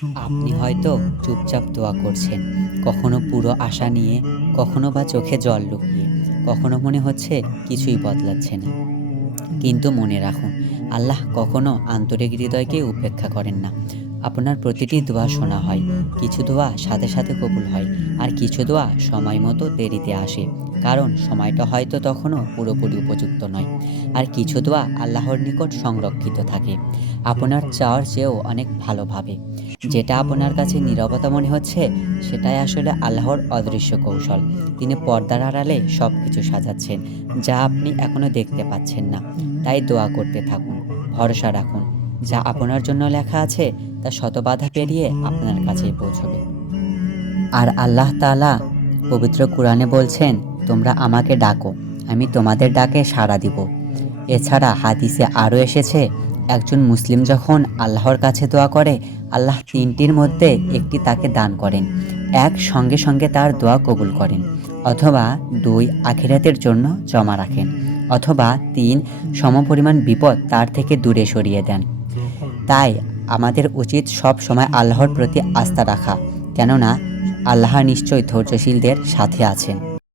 আপনি হয়তো চুপচাপ দোয়া করছেন, কখনো পুরো আশা নিয়ে, কখনো বা চোখে জল লুকিয়ে, কখনো মনে হচ্ছে কিছুই বদলাচ্ছে না। কিন্তু মনে রাখুন, আল্লাহ কখনো আন্তরিক হৃদয়কে উপেক্ষা করেন না। আপনার প্রতিটি দোয়া শোনা হয়, কিছু দোয়া সাথে সাথে কবুল হয়, আর কিছু দোয়া সময় মতো দেরিতে আসে। কারণ সময়টা হয়তো তখনও পুরোপুরি উপযুক্ত নয়। আর কিছু দোয়া আল্লাহর নিকট সংরক্ষিত থাকে, আপনার চাওয়ার চেয়েও অনেক ভালোভাবে। যেটা আপনার কাছে নীরবতা মনে হচ্ছে, সেটাই আসলে আল্লাহর অদৃশ্য কৌশল। তিনি পর্দার আড়ালে সব কিছু সাজাচ্ছেন, যা আপনি এখনো দেখতে পাচ্ছেন না। তাই দোয়া করতে থাকুন, ভরসা রাখুন, যা আপনার জন্য লেখা আছে তা শত বাধা পেরিয়ে আপনার কাছেই পৌঁছবে। আর আল্লাহ তাআলা পবিত্র কুরআনে বলছেন, তোমরা আমাকে ডাকো, আমি তোমাদের ডাকে সাড়া দিব। এছাড়া হাদিসে আরও এসেছে, একজন মুসলিম যখন আল্লাহর কাছে দোয়া করে, আল্লাহ তিনটির মধ্যে একটি তাকে দান করেন। এক, সঙ্গে সঙ্গে তার দোয়া কবুল করেন। অথবা দুই, আখিরাতের জন্য জমা রাখেন। অথবা তিন, সমপরিমাণ বিপদ তার থেকে দূরে সরিয়ে দেন। তাই আমাদের উচিত সব সময় আল্লাহর প্রতি আস্থা রাখা, কেননা আল্লাহ নিশ্চয়ই ধৈর্যশীলদের সাথে আছেন।